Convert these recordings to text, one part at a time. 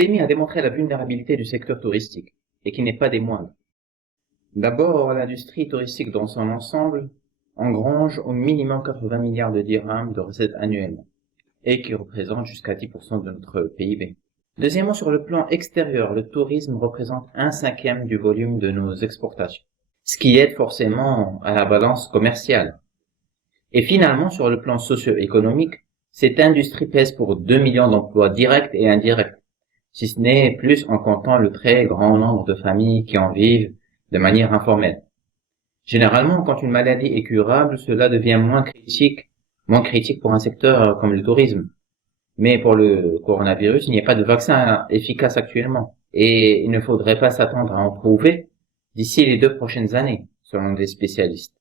pandémie a démontré la vulnérabilité du secteur touristique, et qui n'est pas des moindres. D'abord, l'industrie touristique dans son ensemble engrange au minimum 80 milliards de dirhams de recettes annuellement, et qui représente jusqu'à 10% de notre PIB. Deuxièmement, sur le plan extérieur, le tourisme représente 1/5 du volume de nos exportations, ce qui aide forcément à la balance commerciale. Et finalement, sur le plan socio-économique, cette industrie pèse pour 2 millions d'emplois directs et indirects, si ce n'est plus en comptant le très grand nombre de familles qui en vivent de manière informelle. Généralement, quand une maladie est curable, cela devient moins critique pour un secteur comme le tourisme. Mais pour le coronavirus, il n'y a pas de vaccin efficace actuellement. Et il ne faudrait pas s'attendre à en trouver d'ici les 2 prochaines années, selon des spécialistes.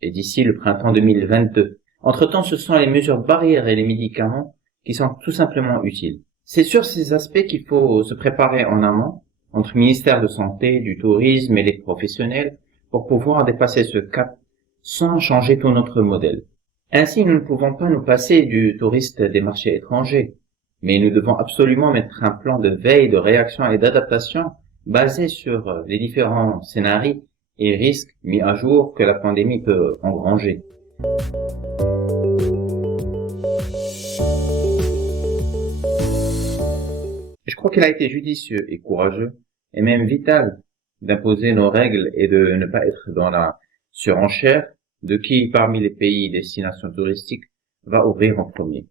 Et d'ici le printemps 2022. Entre-temps, ce sont les mesures barrières et les médicaments qui sont tout simplement utiles. C'est sur ces aspects qu'il faut se préparer en amont, entre ministère de santé, du tourisme et les professionnels, pour pouvoir dépasser ce cap sans changer tout notre modèle. Ainsi, nous ne pouvons pas nous passer du touriste des marchés étrangers, mais nous devons absolument mettre un plan de veille, de réaction et d'adaptation basé sur les différents scénarios et risques mis à jour que la pandémie peut engranger. Je crois qu'il a été judicieux et courageux, et même vital, d'imposer nos règles et de ne pas être dans la surenchère de qui, parmi les pays destinations touristiques, va ouvrir en premier.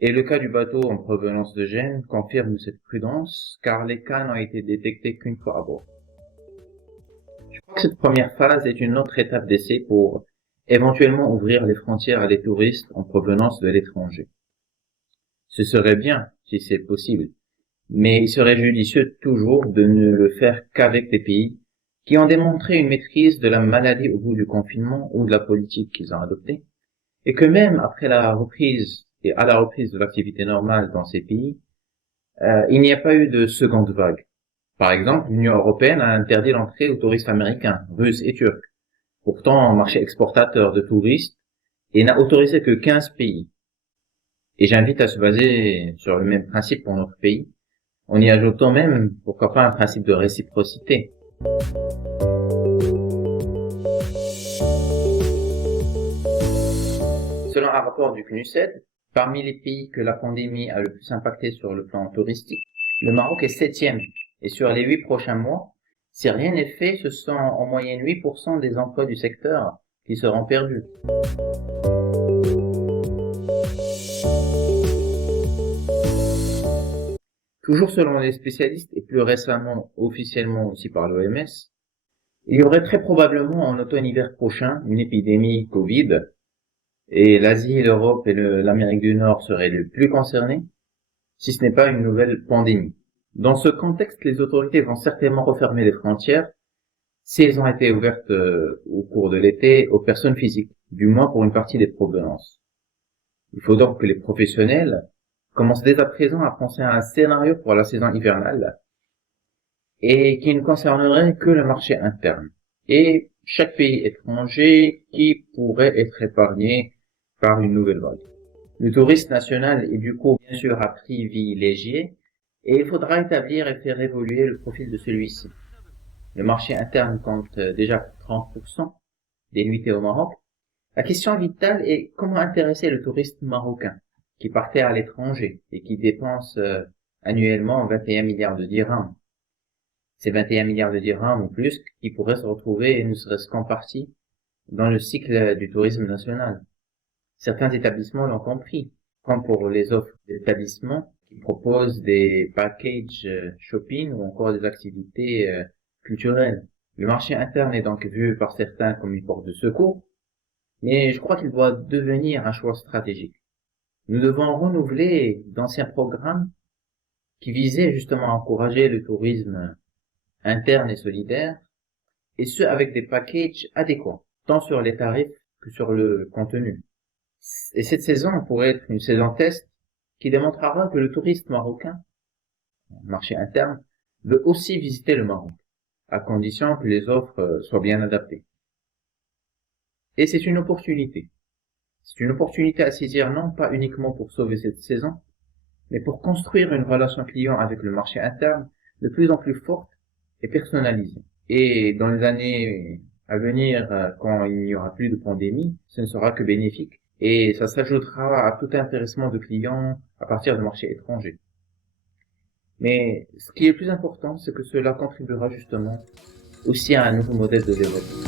Et le cas du bateau en provenance de Gênes confirme cette prudence, car les cas n'ont été détectés qu'une fois à bord. Je crois que cette première phase est une autre étape d'essai pour éventuellement ouvrir les frontières à des touristes en provenance de l'étranger. Ce serait bien, si c'est possible, mais il serait judicieux toujours de ne le faire qu'avec des pays qui ont démontré une maîtrise de la maladie au bout du confinement ou de la politique qu'ils ont adoptée, et que même après la reprise et à la reprise de l'activité normale dans ces pays, il n'y a pas eu de seconde vague. Par exemple, l'Union européenne a interdit l'entrée aux touristes américains, russes et turcs, pourtant marché exportateur de touristes, et n'a autorisé que 15 pays. Et j'invite à se baser sur le même principe pour notre pays, en y ajoutant même, pourquoi pas, un principe de réciprocité. Selon un rapport du CNUSED, parmi les pays que la pandémie a le plus impacté sur le plan touristique, le Maroc est 7e. Et sur les 8 prochains mois, si rien n'est fait, ce sont en moyenne 8% des emplois du secteur qui seront perdus. Toujours selon les spécialistes, et plus récemment officiellement aussi par l'OMS, il y aurait très probablement en automne-hiver prochain une épidémie Covid, et l'Asie, l'Europe et l'Amérique du Nord seraient les plus concernés, si ce n'est pas une nouvelle pandémie. Dans ce contexte, les autorités vont certainement refermer les frontières, si elles ont été ouvertes au cours de l'été, aux personnes physiques, du moins pour une partie des provenances. Il faut donc que les professionnels commencent dès à présent à penser à un scénario pour la saison hivernale et qui ne concernerait que le marché interne et chaque pays étranger qui pourrait être épargné par une nouvelle vague. Le tourisme national est du coup bien sûr à privilégier et il faudra établir et faire évoluer le profil de celui-ci. Le marché interne compte déjà 30% des nuitées au Maroc. La question vitale est comment intéresser le touriste marocain qui partait à l'étranger et qui dépense annuellement 21 milliards de dirhams. Ces 21 milliards de dirhams ou plus qui pourraient se retrouver, ne serait-ce qu'en partie, dans le cycle du tourisme national. Certains établissements l'ont compris, comme pour les offres d'établissements qui proposent des packages shopping ou encore des activités culturelles. Le marché interne est donc vu par certains comme une porte de secours, mais je crois qu'il doit devenir un choix stratégique. Nous devons renouveler d'anciens programmes qui visaient justement à encourager le tourisme interne et solidaire, et ce avec des packages adéquats, tant sur les tarifs que sur le contenu. Et cette saison pourrait être une saison test qui démontrera que le touriste marocain, marché interne, veut aussi visiter le Maroc, à condition que les offres soient bien adaptées. Et c'est une opportunité. C'est une opportunité à saisir non pas uniquement pour sauver cette saison, mais pour construire une relation client avec le marché interne de plus en plus forte et personnalisée. Et dans les années à venir, quand il n'y aura plus de pandémie, ce ne sera que bénéfique et ça s'ajoutera à tout intéressement de clients à partir du marché étranger. Mais ce qui est le plus important, c'est que cela contribuera justement aussi à un nouveau modèle de développement.